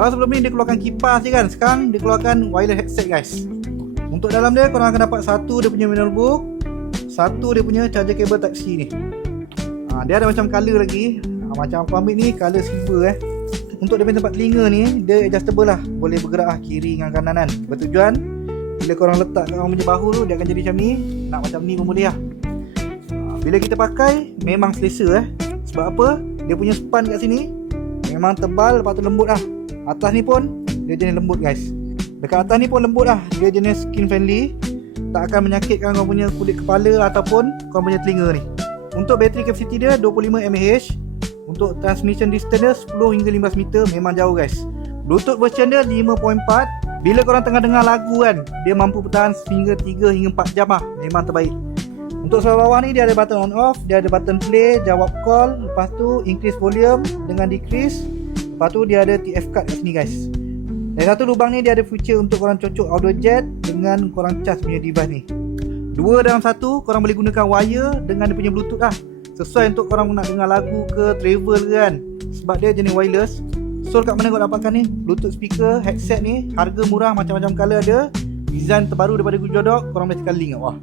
Kalau sebelum ni dia keluarkan kipas je kan, sekarang dia keluarkan wireless headset guys. Untuk dalam dia korang akan dapat satu dia punya manual book, satu dia punya charger cable type C ni. Dia ada macam color lagi. Macam aku ambil ni color silver Untuk dia punya tempat telinga ni, dia adjustable lah, boleh bergerak kiri dengan kanan kan. Bertujuan bila korang letak kat orang punya bahu tu, dia akan jadi macam ni. Nak macam ni pun boleh lah. Bila kita pakai memang selesa Sebab apa? Dia punya span kat sini memang tebal, lepas tu lembut lah. Atas ni pun dia jenis lembut guys. Dekat atas ni pun lembut lah. Dia jenis skin friendly, tak akan menyakitkan korang punya kulit kepala ataupun korang punya telinga ni. Untuk battery capacity dia 25 mAh. Untuk transmission distance dia 10 hingga 15 meter, memang jauh guys. Bluetooth version dia 5.4. Bila korang tengah dengar lagu kan, dia mampu bertahan sehingga 3 hingga 4 jam lah. Memang terbaik. Untuk sebelah bawah ni dia ada button on off, dia ada button play, jawab call, lepas tu increase volume dengan decrease. Lepas tu dia ada TF card kat sini guys. Dan satu lubang ni dia ada feature untuk korang cocok audio jack dengan korang charge punya device ni. Dua dalam satu, korang boleh gunakan wire dengan dia punya bluetooth lah. Sesuai untuk korang nak dengar lagu ke, travel ke kan. Sebab dia jenis wireless. So kat mana korang dapatkan ni? Bluetooth speaker, headset ni, harga murah, macam-macam color ada. Design terbaru daripada Gujodok, korang boleh tekan link. Wah.